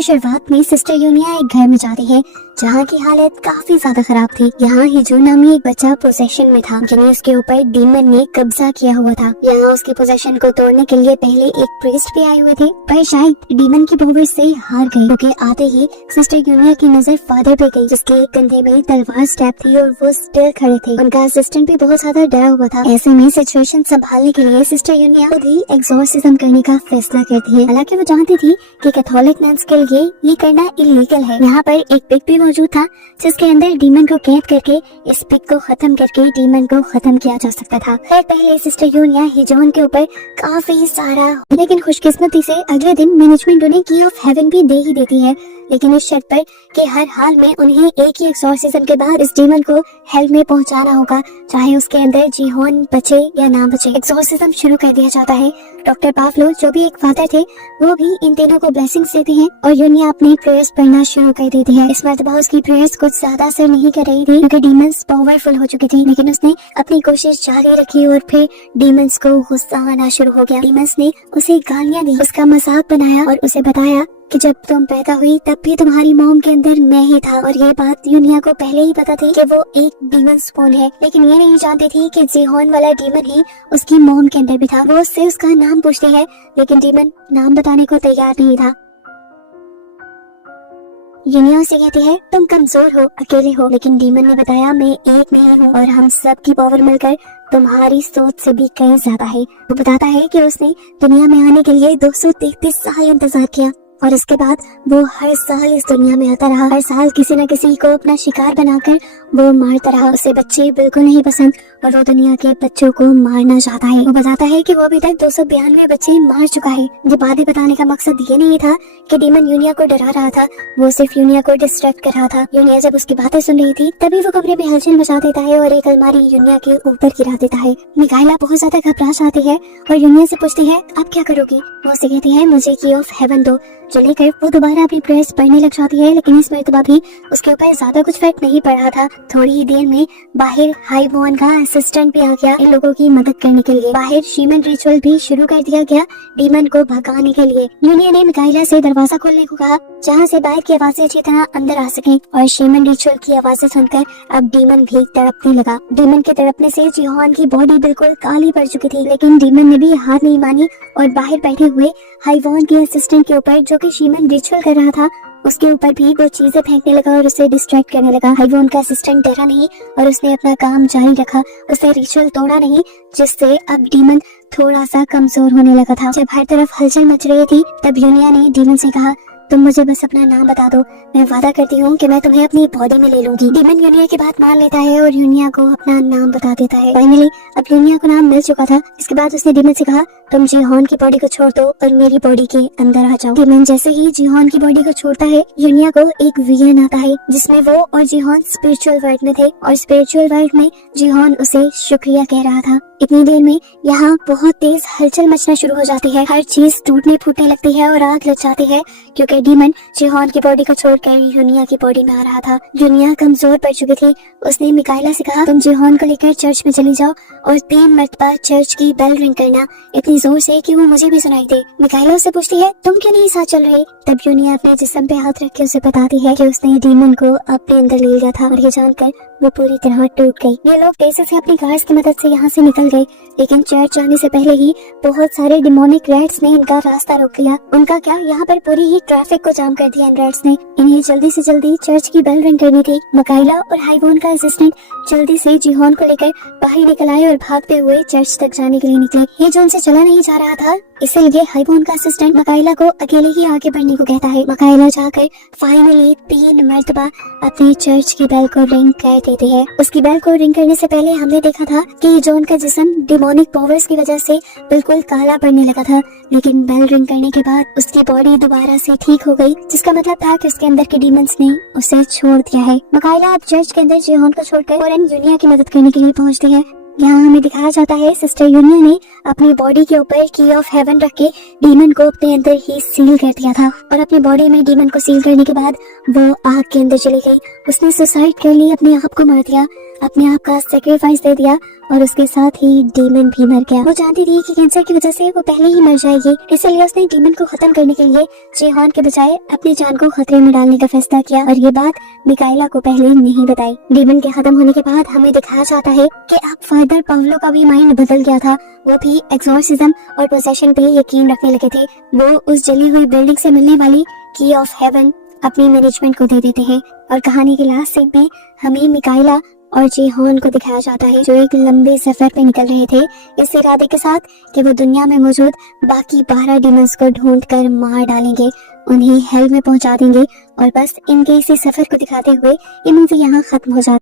की शुरुआत में सिस्टर यूनिया एक घर में जाती है जहाँ की हालत काफी ज्यादा खराब थी। यहाँ हिजो नामी एक बच्चा पोजेशन में था जिन्हें उसके ऊपर डीमन ने कब्जा किया हुआ था। यहाँ उसके पोजेशन को तोड़ने के लिए पहले एक प्रीस्ट भी आए हुए थे, पर शायद डीमन की पावर से हार गए क्योंकि आते ही सिस्टर यूनिया की नजर फादर पे गई जिसके एक कंधे में तलवार स्टैप थी और वो स्टिल खड़े थे। उनका असिस्टेंट भी बहुत ज्यादा डरा हुआ था। ऐसे में सिचुएशन संभालने के लिए सिस्टर यूनिया खुद ही एग्जॉर्सिज्म करने का फैसला करती है। हालांकि वो जानती थी कि कैथोलिक नन्स के लिए ये करना इलीगल है। यहाँ पर एक पिग भी मौजूद था जिसके अंदर डीमन को कैद करके इस पिग को खत्म करके डीमन को खत्म किया जा सकता था। खैर पहले सिस्टर यूनिया हिजोन के ऊपर काफी सारा, लेकिन खुशकिस्मती से अगले दिन मैनेजमेंट उन्हें की ऑफ हेवन भी दे ही देती है, लेकिन इस शर्त पर कि हर हाल में उन्हें एक ही एक्सॉर्सिज्म के बाद इस डीमन को हेल में पहुंचाना होगा, चाहे उसके अंदर जीहोन बचे या ना बचे। एक्सॉर्सिज्म शुरू कर दिया जाता है। डॉक्टर पावलो जो भी एक फादर थे वो भी इन तीनों को ब्लेसिंग्स देते हैं और यूनिया अपनी प्रेयर्स पढ़ना शुरू कर देती है। इस मर्तबा उसकी प्रेयर्स कुछ ज्यादा असर नहीं कर रही थी क्योंकि डीमंस पावरफुल हो चुकी थी, लेकिन उसने अपनी कोशिश जारी रखी और फिर डीमंस को गुस्सा आना शुरू हो गया। डीमंस ने उसे गालियां दी, उसका मजाक बनाया और उसे बताया कि जब तुम पैदा हुई तब भी तुम्हारी मॉम के अंदर मैं ही था। और ये बात यूनिया को पहले ही पता थी कि वो एक डीमन स्पून है, लेकिन ये नहीं जानती थी कि जीहोन वाला डीमन ही उसकी मॉम के अंदर भी था। वो उससे उसका नाम पूछती है लेकिन डीमन नाम बताने को तैयार नहीं था। यूनिया से कहती है तुम कमजोर हो, अकेले हो, लेकिन डीमन ने बताया मैं एक नहीं हूँ और हम सब की पावर मिलकर तुम्हारी सोच से भी कहीं ज्यादा है। वो बताता है कि उसने दुनिया में आने के लिए 233 साल इंतजार किया और इसके बाद वो हर साल इस दुनिया में आता रहा। हर साल किसी न किसी को अपना शिकार बनाकर वो मारता रहा। उसे बच्चे बिल्कुल नहीं पसंद और वो दुनिया के बच्चों को मारना चाहता है। वो बताता है कि वो अभी तक 292 बच्चे मार चुका है। ये बातें बताने का मकसद ये नहीं था कि डीमन यूनिया को डरा रहा था, वो सिर्फ यूनिया को डिस्ट्रैक्ट कर रहा था। यूनिया जब उसकी बातें सुन रही थी तभी वो कमरे में हलचल मचा देता है और एक अलमारी यूनिया के ऊपर गिरा देता है। मिकाइला बहुत ज्यादा घबरा जाती है और यूनिया से पूछती है अब क्या करोगी। वो उसे कहती है मुझे की ऑफ हेवन दो, जो लेकर वो दोबारा अपनी प्रेयर्स पढ़ने लग जाती है, लेकिन इस मर्तबा भी उसके ऊपर ज्यादा कुछ फर्क नहीं पड़ रहा था। थोड़ी ही देर में बाहर हाइवोन का असिस्टेंट भी आ गया इन लोगों की मदद करने के लिए। बाहर शीमन रिचुअल भी शुरू कर दिया गया डीमन को भगाने के लिए। यूनिया ने मिकाइला से दरवाजा खोलने को कहा जहाँ से बाहर की आवाजें अच्छी तरह अंदर आ सके और शीमन रिचुअल की आवाजें सुनकर अब डीमन भी तड़पने लगा। डीमन के तड़पने से जीहोन की बॉडी बिल्कुल काली पड़ चुकी थी, लेकिन डीमन ने भी हार नहीं मानी और बाहर बैठे हुए हाइवोन के असिस्टेंट के ऊपर जो कि शीमन रिचुअल कर रहा था उसके ऊपर भी वो चीजें फेंकने लगा और उसे डिस्ट्रैक्ट करने लगा। हाइवोन का असिस्टेंट डरा नहीं और उसने अपना काम जारी रखा, उसने रिचुअल तोड़ा नहीं, जिससे अब डीमन थोड़ा सा कमजोर होने लगा था। जब हर तरफ हलचल मच रही थी तब यूनिया ने डीमन से कहा तुम मुझे बस अपना नाम बता दो, मैं वादा करती हूँ कि मैं तुम्हें अपनी बॉडी में ले लूंगी। डीमन यूनिया की बात मान लेता है और यूनिया को अपना नाम बता देता है। फाइनली अब यूनिया को नाम मिल चुका था। इसके बाद उसने डीमन से कहा तुम जीहोन की बॉडी को छोड़ दो और मेरी बॉडी के अंदर आ जाओ। डीमन जैसे ही जीहोन की बॉडी को छोड़ता है यूनिया को एक विजन आता है जिसमें वो और जीहोन स्पिरिचुअल वर्ल्ड में थे और स्पिरिचुअल वर्ल्ड में जीहोन उसे शुक्रिया कह रहा था। इतनी देर में यहाँ बहुत तेज हलचल मचना शुरू हो जाती है, हर चीज टूटने फूटने लगती है और आग लग जाती है क्योंकि डीमन जीहोन की बॉडी को छोड़कर यूनिया की बॉडी में आ रहा था। यूनिया कमजोर पड़ चुकी थी। उसने मिकाइला से कहा तुम जीहोन को लेकर चर्च में चली जाओ और 3 मरतबा चर्च की बेल रिंग करना, इतनी जोर से कि वो मुझे भी सुनाई दे। मिकाइला उससे पूछती है तुम क्यों नहीं साथ चल रही। तब यूनिया अपने जिस्म पे हाथ रख के उसे बताती है कि उसने डीमन को अपने अंदर ले लिया था और ये जानकर वो पूरी तरह टूट गई। ये लोग तेजी से अपनी कार्स की मदद से यहाँ से निकल गए, लेकिन चर्च जाने से पहले ही बहुत सारे डिमोनिक रैट्स ने इनका रास्ता रोक लिया। उनका क्या, यहाँ पर पूरी ही ट्रैफिक को जाम कर दिया इन रैट्स ने। इन्हें जल्दी से जल्दी चर्च की बेल रिंग करनी थी। मिकाइला और हाइवोन का असिस्टेंट जल्दी से जीहोन को लेकर बाहर निकल आए और भागते हुए चर्च तक जाने के लिए निकले। ये जो उनसे चला नहीं जा रहा था, इसलिए हाइवोन का असिस्टेंट मिकाइला को अकेले ही आगे बढ़ने को कहता है। मिकाइला जाकर फाइनली 3 मरतबा अपनी चर्च की बेल को रिंग कर देती है। उसकी बेल को रिंग करने से पहले हमने देखा था कि जो उनका जिस्म डिमोनिक पावर्स की वजह से बिल्कुल काला पड़ने लगा था, लेकिन बेल रिंग करने के बाद उसकी बॉडी दोबारा से ठीक हो गई, जिसका मतलब था कि उसके अंदर के डीमंस ने उसे छोड़ दिया है। मिकाइला अब चर्च के अंदर जीहोन को छोड़कर फौरन यूनिया की मदद करने के लिए पहुंचती है। यहाँ हमें दिखाया जाता है सिस्टर यूनिया ने अपनी बॉडी के ऊपर की ऑफ हेवन रख के डीमन को अपने अंदर ही सील कर दिया था और अपनी बॉडी में डीमन को सील करने के बाद वो आग के अंदर चली गई। उसने सुसाइड कर ली, अपने आप को मार दिया। अपने आप का सेक्रीफाइस दे दिया और उसके साथ ही डीमन भी मर गया। वो जानती थी कि कैंसर की वजह से वो पहले ही मर जाएगी, इसलिए उसने डीमन को खत्म करने के लिए जेहॉन के बजाय अपनी जान को खतरे में डालने का फैसला किया और ये बात मिकाइला को पहले नहीं बताई। डीमन के खत्म होने के बाद हमें दिखाया जाता है कि अब फादर पावलो का भी माइंड बदल गया था। वो भी एक्सॉर्सिज्म और पोसेशन पे यकीन रखने लगे थे। वो उस जली हुई बिल्डिंग से मिलने वाली की ऑफ हेवन अपनी मैनेजमेंट को दे देते हैं और कहानी के लास्ट सीन में हमें मिकाइला और जेहॉन को दिखाया जाता है जो एक लंबे सफर पे निकल रहे थे इस इरादे के साथ कि वो दुनिया में मौजूद बाकी 12 डीमंस को ढूंढ कर मार डालेंगे, उन्हें हेल में पहुंचा देंगे। और बस इनके इसी सफर को दिखाते हुए ये मूवी यहाँ खत्म हो जाती है।